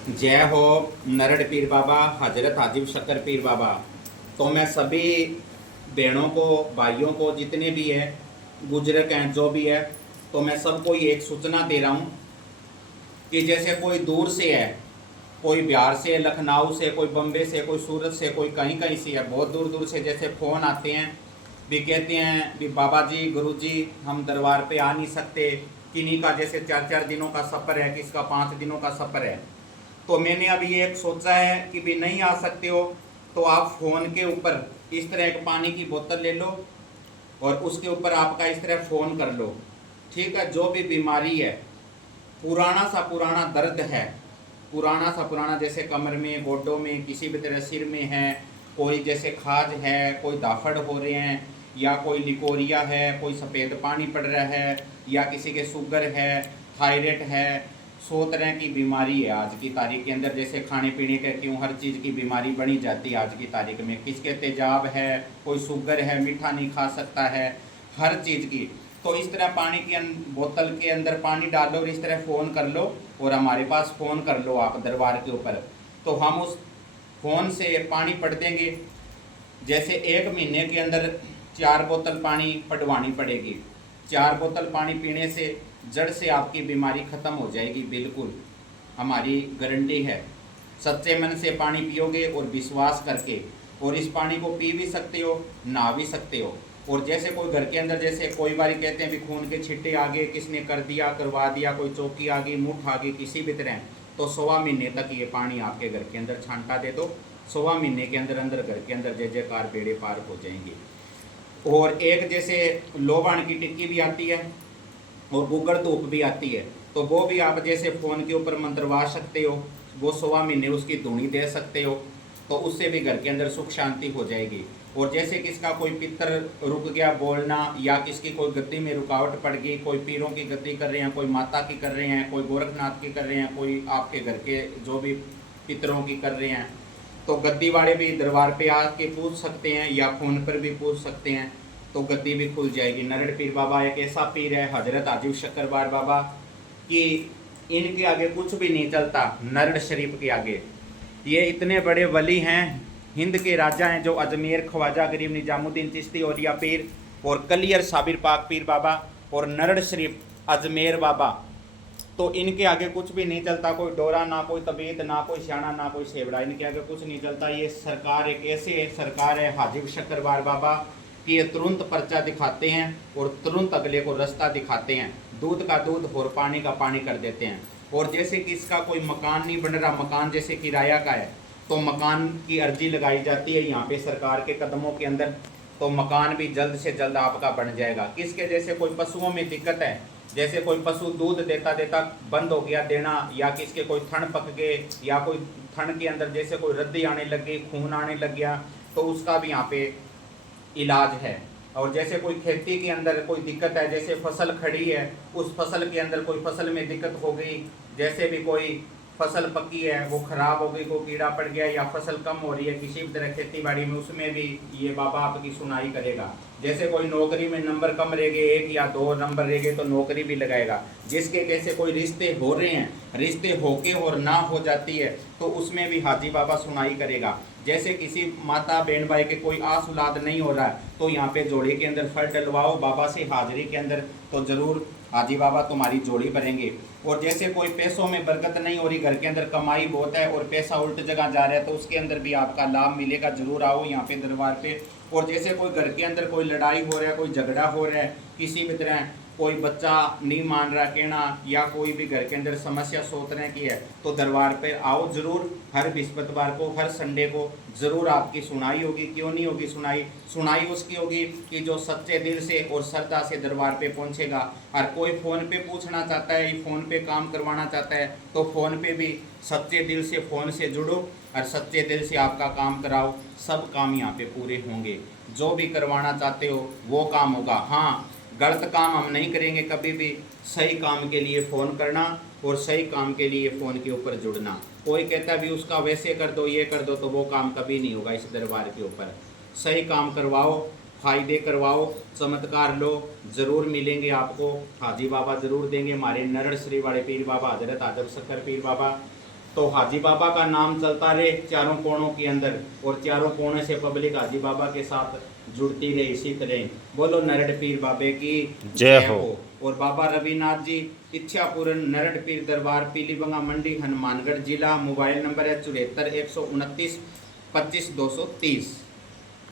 जय हो नरड़ पीर बाबा, हजरत हाजिब शक्कर पीर बाबा। तो मैं सभी बहनों को, भाइयों को, जितने भी है बुजुर्ग हैं जो भी है, तो मैं सबको ये एक सूचना दे रहा हूँ कि जैसे कोई दूर से है, कोई बिहार से, लखनऊ से, कोई बम्बे से, कोई सूरत से, कोई कहीं कहीं से है, बहुत दूर दूर से जैसे फ़ोन आते हैं, भी कहते हैं भी बाबा जी, गुरु जी, हम दरबार पे आ नहीं सकते। किन्हीं का जैसे 4-4 दिनों का सफ़र है, किसका 5 दिनों का सफ़र है। तो मैंने अभी एक सोचा है कि भी नहीं आ सकते हो तो आप फ़ोन के ऊपर इस तरह एक पानी की बोतल ले लो और उसके ऊपर आपका इस तरह फ़ोन कर लो। ठीक है, जो भी बीमारी है, पुराना सा पुराना दर्द है, पुराना सा पुराना जैसे कमर में, गोडों में, किसी भी तरह सिर में है, कोई जैसे खाज है, कोई दाफड़ हो रहे हैं, या कोई लिकोरिया है, कोई सफ़ेद पानी पड़ रहा है, या किसी के शुगर है, थायराइड है, 100 तरह की बीमारी है आज की तारीख के अंदर। जैसे खाने पीने के क्यों हर चीज़ की बीमारी बनी जाती है आज की तारीख में, किसके तेजाब है, कोई शुगर है, मीठा नहीं खा सकता है, हर चीज़ की। तो इस तरह पानी की बोतल के अंदर पानी डालो और इस तरह फ़ोन कर लो और हमारे पास फ़ोन कर लो आप दरबार के ऊपर, तो हम उस फ़ोन से पानी पढ़ देंगे। जैसे 1 महीने के अंदर 4 बोतल पानी पढ़वानी पड़ेगी। 4 बोतल पानी पीने से जड़ से आपकी बीमारी ख़त्म हो जाएगी, बिल्कुल हमारी गारंटी है। सच्चे मन से पानी पियोगे और विश्वास करके, और इस पानी को पी भी सकते हो, नहा भी सकते हो। और जैसे कोई घर के अंदर, जैसे कोई बारी कहते हैं भी खून के छिट्टे आ गए, किसने कर दिया, करवा दिया, कोई चौकी आ गई, मुठ आ गई, किसी भी तरह, तो 1.25 महीने तक ये पानी आपके घर के अंदर छांटा दे दो। 1.25 महीने के अंदर अंदर घर के अंदर जय जयकार बेड़े पार हो जाएंगे। और एक जैसे लोबान की टिक्की भी आती है और गुग्गड़ धूप भी आती है, तो वो भी आप जैसे फ़ोन के ऊपर मंत्रवा सकते हो, वो 1.25 महीने उसकी धुनी दे सकते हो, तो उससे भी घर के अंदर सुख शांति हो जाएगी। और जैसे किसका कोई पितर रुक गया बोलना, या किसकी कोई गद्दी में रुकावट पड़ गई, कोई पीरों की गद्दी कर रहे हैं, कोई माता की कर रहे हैं, कोई गोरखनाथ की कर रहे हैं, कोई आपके घर के जो भी पितरों की कर रहे हैं, तो गद्दी वाले भी दरबार पे आके पूछ सकते हैं या फ़ोन पर भी पूछ सकते हैं, तो गद्दी भी खुल जाएगी। नरड़ पीर बाबा एक ऐसा पीर है, हजरत हाजिब शक्कर बाबा, कि इनके आगे कुछ भी नहीं चलता। नरड़ शरीफ के आगे ये इतने बड़े वली हैं, हिंद के राजा हैं, जो अजमेर ख्वाजा गरीब निजामुद्दीन चिश्ती औलिया पीर, और कलियर साबिर पाक पीर बाबा, और नरड़ शरीफ अजमेर बाबा, तो इनके आगे कुछ भी नहीं चलता। कोई डोरा, ना कोई तबीयत, ना कोई सियाना, ना कोई सेवड़ा, इनके आगे कुछ नहीं चलता। ये सरकार एक ऐसे सरकार है हाजिब शक्कर बाबा कि ये तुरंत पर्चा दिखाते हैं और तुरंत अगले को रास्ता दिखाते हैं। दूध का दूध और पानी का पानी कर देते हैं। और जैसे कि इसका कोई मकान नहीं बन रहा, मकान जैसे किराया का है, तो मकान की अर्जी लगाई जाती है यहाँ पे सरकार के कदमों के अंदर, तो मकान भी जल्द से जल्द आपका बन जाएगा। किसके जैसे कोई पशुओं में दिक्कत है, जैसे कोई पशु दूध देता देता बंद हो गया देना, या किसके कोई थन पक गए, या कोई थन के अंदर जैसे कोई रद्दी आने लग गई, खून आने लग गया, तो उसका भी यहाँ पे इलाज है। और जैसे कोई खेती के अंदर कोई दिक्कत है, जैसे फसल खड़ी है, उस फसल के अंदर कोई फसल में दिक्कत हो गई, जैसे भी कोई फसल पकी है वो खराब हो गई, कोई कीड़ा पड़ गया, या फसल कम हो रही है किसी भी तरह खेती बाड़ी में, उसमें भी ये बाबा आपकी सुनाई करेगा। जैसे कोई नौकरी में नंबर कम रह गए, 1 या 2 नंबर रह गए, तो नौकरी भी लगाएगा। जिसके कैसे कोई रिश्ते हो रहे हैं, रिश्ते होके और ना हो जाती है, तो उसमें भी हाजी बाबा सुनाई करेगा। जैसे किसी माता बहन भाई के कोई आस औलाद नहीं हो रहा है, तो यहाँ पे जोड़ी के अंदर फल डलवाओ बाबा से हाजिरी के अंदर, तो ज़रूर हाजी बाबा तुम्हारी जोड़ी भरेंगे। और जैसे कोई पैसों में बरकत नहीं हो रही, घर के अंदर कमाई बहुत है और पैसा उल्ट जगह जा रहा है, तो उसके अंदर भी आपका लाभ मिलेगा। ज़रूर आओ यहाँ पे दरबार पे। और जैसे कोई घर के अंदर कोई लड़ाई हो रहा है, कोई झगड़ा हो रहा है, किसी भी तरह कोई बच्चा नहीं मान रहा कहना, या कोई भी घर के अंदर समस्या 100 तरह की है, तो दरबार पर आओ ज़रूर। हर बृहस्पतिवार को, हर संडे को ज़रूर आपकी सुनाई होगी। क्यों नहीं होगी सुनाई? सुनाई उसकी होगी कि जो सच्चे दिल से और श्रद्धा से दरबार पे पहुंचेगा। और कोई फ़ोन पे पूछना चाहता है, फ़ोन पे काम करवाना चाहता है, तो फ़ोन पे भी सच्चे दिल से फ़ोन से जुड़ो और सच्चे दिल से आपका काम कराओ। सब काम यहाँ पे पूरे होंगे। जो भी करवाना चाहते हो वो काम होगा। हाँ, गलत काम हम नहीं करेंगे कभी भी। सही काम के लिए फ़ोन करना और सही काम के लिए फ़ोन के ऊपर जुड़ना। कोई कहता भी उसका वैसे कर दो, ये कर दो, तो वो काम कभी नहीं होगा इस दरबार के ऊपर। सही काम करवाओ, फ़ायदे करवाओ, चमत्कार लो, ज़रूर मिलेंगे आपको। हाजी बाबा ज़रूर देंगे। हमारे नरड़ श्री वाले पीर बाबा हजरत हाजिब शक्कर पीर बाबा तो हाजी बाबा का नाम चलता रहे चारों कोणों के अंदर, और चारों कोनों से पब्लिक हाजी बाबा के साथ जुड़ती रहे इसी तरह। बोलो नरड पीर बाबे की जय हो। और बाबा रविनाथ जी इच्छा पूर्ण नरड पीर दरबार पीलीबंगा मंडी हनुमानगढ़ जिला। मोबाइल नंबर है 74 129 25 230।